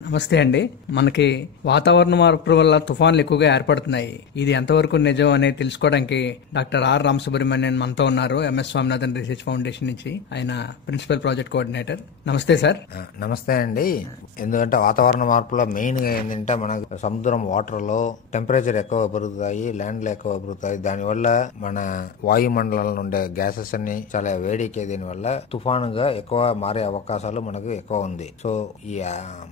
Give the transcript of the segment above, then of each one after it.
నమస్తే అండి. మనకి వాతావరణ మార్పుల వల్ల తుఫాన్లు ఎక్కువగా ఏర్పడుతున్నాయి. ఇది ఎంతవరకు నిజం అనేది తెలుసుకోవడానికి డాక్టర్ ఆర్ రామసుబ్రహ్మణ్యన్ మనతో ఉన్నారు. ఎంఎస్ స్వామినాథన్ రీసెర్చ్ ఫౌండేషన్ నుంచి ఆయన ప్రిన్సిపల్ ప్రాజెక్ట్ కోఆర్డినేటర్. నమస్తే సార్. నమస్తే అండి. ఎందుకంటే వాతావరణ మార్పులో మెయిన్ గా ఏంటంటే మనకు సముద్రం వాటర్ లో టెంపరేచర్ ఎక్కువ పెరుగుతాయి, ల్యాండ్లు ఎక్కువ పెరుగుతాయి. దానివల్ల మన వాయుమండలంలో ఉండే గ్యాసెస్ అన్ని చాలా వేడెక్కే దీనివల్ల తుఫానుగా ఎక్కువ మారే అవకాశాలు మనకు ఎక్కువ ఉంది. సో ఈ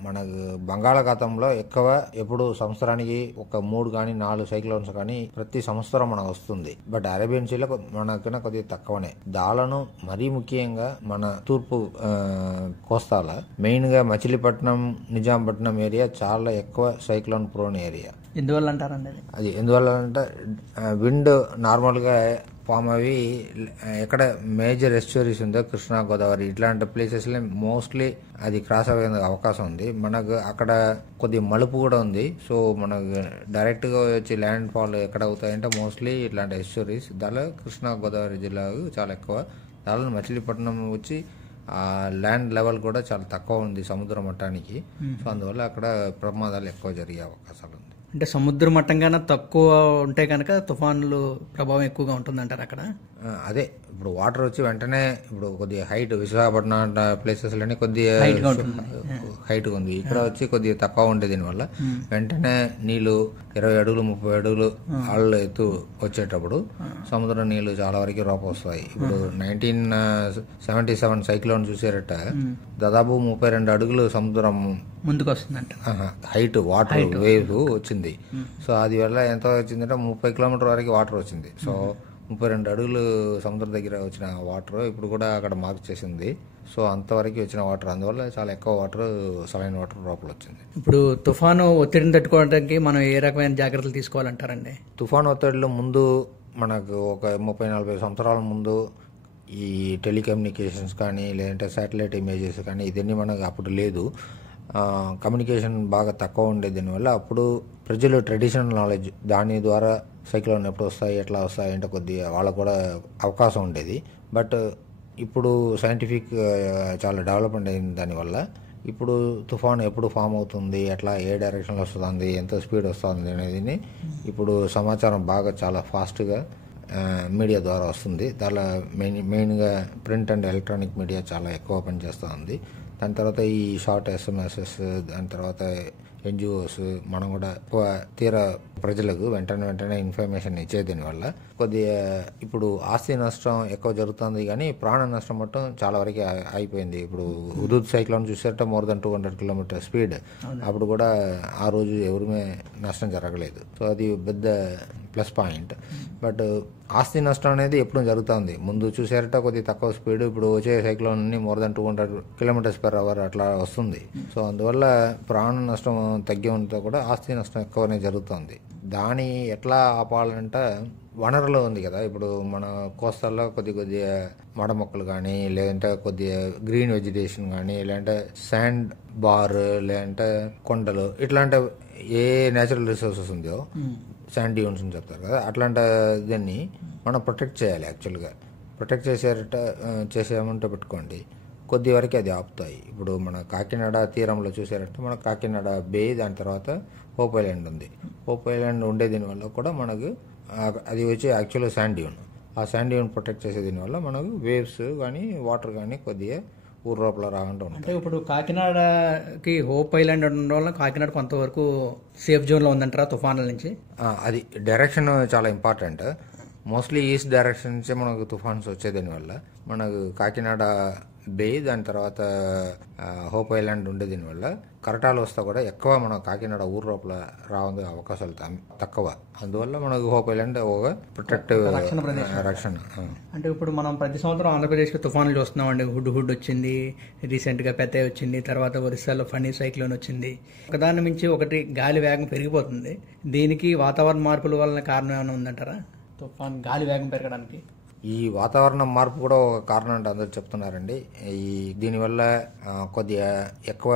మనకు బంగాళాఖాతంలో ఎక్కువ ఎప్పుడు సంవత్సరానికి ఒక 3 కానీ 4 సైక్లోన్స్ కానీ ప్రతి సంవత్సరం మనకు వస్తుంది. బట్ అరేబియన్ సీలో మనకన్నా కొద్దిగా తక్కువనే. దాలను మరీ ముఖ్యంగా మన తూర్పు కోస్తాల మెయిన్ గా మచిలీపట్నం, నిజాంపట్నం ఏరియా చాలా ఎక్కువ సైక్లోన్ ప్రోన్ ఏరియా. ఎందువల్ల అంటారండి? అది ఎందువల్ల అంటే విండ్ నార్మల్ గా ఫామ్ అవి ఎక్కడ మేజర్ ఎస్టోరీస్ ఉందో కృష్ణా, గోదావరి ఇట్లాంటి ప్లేసెస్ లో మోస్ట్లీ అది క్రాస్ అయ్యే అవకాశం ఉంది. మనకు అక్కడ కొద్ది మలుపు కూడా ఉంది. సో మనకు డైరెక్ట్ గా వచ్చి ల్యాండ్ ఫాల్ ఎక్కడ అవుతాయంటే మోస్ట్లీ ఇట్లాంటి ఎస్టోరీస్ దానిలో కృష్ణా, గోదావరి జిల్లాకు చాలా ఎక్కువ. దానిలో మచిలీపట్నం వచ్చి ఆ ల్యాండ్ లెవెల్ కూడా చాలా తక్కువ ఉంది సముద్ర మట్టానికి. సో అందువల్ల అక్కడ ప్రమాదాలు ఎక్కువ జరిగే అవకాశాలు ఉంది. అంటే సముద్ర మట్టం కన్నా తక్కువ ఉంటే కనుక తుఫానులు ప్రభావం ఎక్కువగా ఉంటుందంటారు అక్కడ. అదే ఇప్పుడు వాటర్ వచ్చి వెంటనే ఇప్పుడు కొద్దిగా హైట్ విశాఖపట్నం ప్లేసెస్ లోనే కొద్దిగా హైట్ ఉంది. ఇక్కడ వచ్చి కొద్దిగా తక్కువ ఉంటే దీనివల్ల వెంటనే నీళ్లు 20 అడుగులు 30 అడుగులు ఆళ్ళ ఎత్తు వచ్చేటప్పుడు సముద్ర నీళ్లు చాలా వరకు రూప వస్తాయి. ఇప్పుడు 1977 సైక్లోన్ చూసారట, దాదాపు 32 అడుగులు సముద్రం ముందుకు వస్తుందంట హైట్ వాటర్ వేవ్ వచ్చింది. సో అది వల్ల ఎంత వచ్చిందంటే 30 కిలోమీటర్ వరకు వాటర్ వచ్చింది. సో 32 అడుగులు సముద్రం దగ్గర వచ్చిన వాటర్ ఇప్పుడు కూడా అక్కడ మార్క్ చేసింది. సో అంతవరకు వచ్చిన వాటర్, అందువల్ల చాలా ఎక్కువ వాటర్, సలైన వాటర్ లోపల వచ్చింది. ఇప్పుడు తుఫాను ఒత్తిడిని తట్టుకోవడానికి మనం ఏ రకమైన జాగ్రత్తలు తీసుకోవాలంటారండి? తుఫాను ఒత్తిడిలో ముందు మనకు ఒక 30-40 సంవత్సరాల ముందు ఈ టెలికమ్యూనికేషన్స్ కానీ లేదంటే శాటిలైట్ ఇమేజెస్ కానీ ఇదన్నీ మనకు అప్పుడు లేదు. కమ్యూనికేషన్ బాగా తక్కువ ఉండేది. దీనివల్ల అప్పుడు ప్రజలు ట్రెడిషనల్ నాలెడ్జ్ దాని ద్వారా సైక్లోన్ ఎప్పుడు వస్తాయి, ఎట్లా వస్తాయి అంటే కొద్దిగా వాళ్ళకు కూడా అవకాశం ఉండేది. బట్ ఇప్పుడు సైంటిఫిక్ చాలా డెవలప్మెంట్ అయింది. దానివల్ల ఇప్పుడు తుఫాను ఎప్పుడు ఫామ్ అవుతుంది, ఎట్లా ఏ డైరెక్షన్లో వస్తుంది, ఎంత స్పీడ్ వస్తుంది అనేది ఇప్పుడు సమాచారం బాగా చాలా ఫాస్ట్గా మీడియా ద్వారా వస్తుంది. దానిలో మెయిన్గా ప్రింట్ అండ్ ఎలక్ట్రానిక్ మీడియా చాలా ఎక్కువ పనిచేస్తూ ఉంది. దాని తర్వాత ఈ షార్ట్ ఎస్ఎంఎస్ఎస్, దాని తర్వాత ఎన్జిఓస్ మనం కూడా ఎక్కువ తీర ప్రజలకు వెంటనే ఇన్ఫర్మేషన్ ఇచ్చే దీనివల్ల కొద్దిగా ఇప్పుడు ఆస్తి నష్టం ఎక్కువ జరుగుతుంది, కానీ ప్రాణ నష్టం మొత్తం చాలా వరకు అయిపోయింది. ఇప్పుడు హుదూద్ సైక్లోన్ చూసారంటే మోర్ దెన్ 200 కిలోమీటర్ స్పీడ్. అప్పుడు కూడా ఆ రోజు ఎవరిమే నష్టం జరగలేదు. సో అది పెద్ద ప్లస్ పాయింట్. బట్ ఆస్తి నష్టం అనేది ఎప్పుడు జరుగుతుంది. ముందు చూసారట కొద్దిగా తక్కువ స్పీడ్, ఇప్పుడు వచ్చే cyclone more than 200 kilometres per hour అట్లా వస్తుంది. సో అందువల్ల ప్రాణ నష్టం తగ్గేంత కూడా ఆస్తి నష్టం ఎక్కువనే జరుగుతుంది. దాని ఎట్లా ఆపాలంటే వనరులు ఉంది కదా, ఇప్పుడు మన కోస్తాల్లో కొద్దిగా మడ మొక్కలు కానీ లేదంటే కొద్దిగా గ్రీన్ వెజిటేషన్ కానీ లేదంటే శాండ్ బార్ లేదంటే కొండలు ఇట్లాంటి ఏ నేచురల్ రిసోర్సెస్ ఉందో శాండ్ డ్యూన్స్ అని చెప్తారు కదా, అట్లాంటి దాన్ని మనం ప్రొటెక్ట్ చేయాలి. యాక్చువల్గా ప్రొటెక్ట్ చేసామంటే పెట్టుకోండి కొద్ది వరకు అది ఆపుతాయి. ఇప్పుడు మన కాకినాడ తీరంలో చూసారంటే మన కాకినాడ బే, దాని తర్వాత హోప్ ఐలాండ్ ఉంది. హోప్ ఐలాండ్ ఉండే దీనివల్ల కూడా మనకు అది వచ్చి యాక్చువల్గా శాండ్ డ్యూన్. ఆ శాండ్ డ్యూన్ ప్రొటెక్ట్ చేసే దీనివల్ల మనకు వేవ్స్ కానీ వాటర్ కానీ కొద్దిగా ఊరు లోపల రాకుండా ఉంటాయి. అంటే ఇప్పుడు కాకినాడకి హోప్ ఐలాండ్ ఉండడం వల్ల కాకినాడ కొంతవరకు సేఫ్ జోన్లో ఉందంటారా తుఫానుల నుంచి? అది డైరెక్షన్ చాలా ఇంపార్టెంట్. మోస్ట్లీ ఈస్ట్ డైరెక్షన్ నుంచే మనకు తుఫాన్స్ వచ్చే దానివల్ల మనకు కాకినాడ బే, దాని తర్వాత హోప్ ఐలాండ్ ఉండే దీనివల్ల కరటాలు వస్తా కూడా ఎక్కువ మన కాకినాడ ఊరు లోపల రావే అవకాశాలు తక్కువ. అందువల్ల మనకు హోప్ ఐలాండ్ ఒక ప్రొటెక్టివ్ రక్షణ. అంటే ఇప్పుడు మనం ప్రతి సంవత్సరం ఆంధ్రప్రదేశ్కి తుఫానులు చూస్తున్నామండి. హుడ్ వచ్చింది, రీసెంట్గా పెద్ద వచ్చింది, తర్వాత ఒరిస్సాలో ఫనీ సైక్లోన్ వచ్చింది. ఒకదాని మించి ఒకటి గాలి వేగం పెరిగిపోతుంది. దీనికి వాతావరణ మార్పుల వలన కారణం ఏమైనా ఉందంటారా? తుఫాన్ గాలి వేగం పెరగడానికి ఈ వాతావరణ మార్పు కూడా ఒక కారణం అంటే అందరూ చెప్తున్నారండి. దీనివల్ల కొద్దిగా ఎక్కువ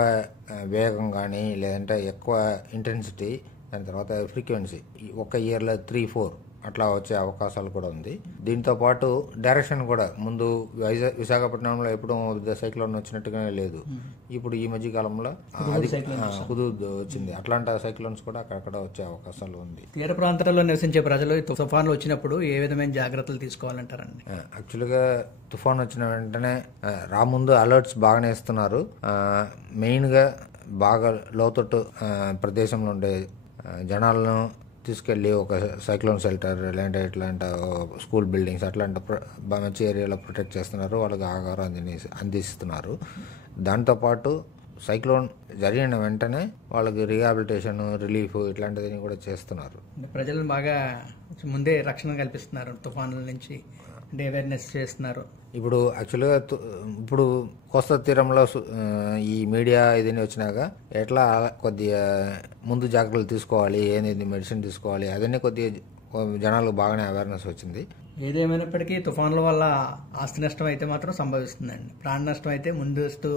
వేగం కానీ లేదంటే ఎక్కువ ఇంటెన్సిటీ, దాని తర్వాత ఫ్రీక్వెన్సీ ఒక ఇయర్లో 3-4 అట్లా వచ్చే అవకాశాలు కూడా ఉంది. దీంతో పాటు డైరెక్షన్ కూడా ముందు విశాఖపట్నంలో ఎప్పుడూ సైక్లోన్ వచ్చినట్టుగానే లేదు. ఇప్పుడు ఈ మధ్య కాలంలో అది హుదూద్ వచ్చింది. అట్లాంటి సైక్లోన్స్ కూడా అక్కడక్కడ వచ్చే అవకాశాలు ఉంది. తీర ప్రాంతాల్లో నివసించే ప్రజలు తుఫాన్లు వచ్చినప్పుడు ఏ విధమైన జాగ్రత్తలు తీసుకోవాలంటారండి? యాక్చువల్గా తుఫాన్ వచ్చిన వెంటనే రాముందు అలర్ట్స్ బాగానే ఇస్తున్నారు. మెయిన్గా బాగా లోతట్టు ప్రదేశంలో ఉండే జనాలను తీసుకెళ్ళి ఒక సైక్లోన్ షెల్టర్ లేదంటే ఇట్లాంటి స్కూల్ బిల్డింగ్స్ అట్లాంటి మంచి ఏరియాలో ప్రొటెక్ట్ చేస్తున్నారు. వాళ్ళకి ఆహారం అందిస్తున్నారు. దాంతోపాటు సైక్లోన్ జరిగిన వెంటనే వాళ్ళకి రీహాబిలిటేషన్, రిలీఫ్ ఇట్లాంటిది కూడా చేస్తున్నారు. ప్రజలను బాగా ముందే రక్షణ కల్పిస్తున్నారు తుఫానుల నుంచి, అంటే అవేర్నెస్ చేస్తున్నారు. ఇప్పుడు యాక్చువల్గా ఇప్పుడు కోస్తా తీరంలో ఈ మీడియా ఇదన్నీ వచ్చినాక ఎట్లా కొద్దిగా ముందు జాగ్రత్తలు తీసుకోవాలి, ఏంది మెడిసిన్ తీసుకోవాలి, అదన్నీ కొద్దిగా జనాలకు బాగానే అవేర్నెస్ వచ్చింది. ఏదేమైనప్పటికీ తుఫాన్ల వల్ల ఆస్తి నష్టం అయితే మాత్రం సంభవిస్తుందండి. ప్రాణ నష్టం అయితే ముందస్తు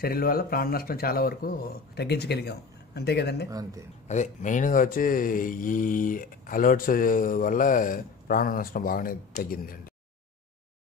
చర్యల వల్ల ప్రాణ నష్టం చాలా వరకు తగ్గించగలిగాం. అంతే కదండి? అంతే. అదే మెయిన్గా వచ్చి ఈ అలర్ట్స్ వల్ల ప్రాణ నష్టం బాగానే తగ్గిందండి.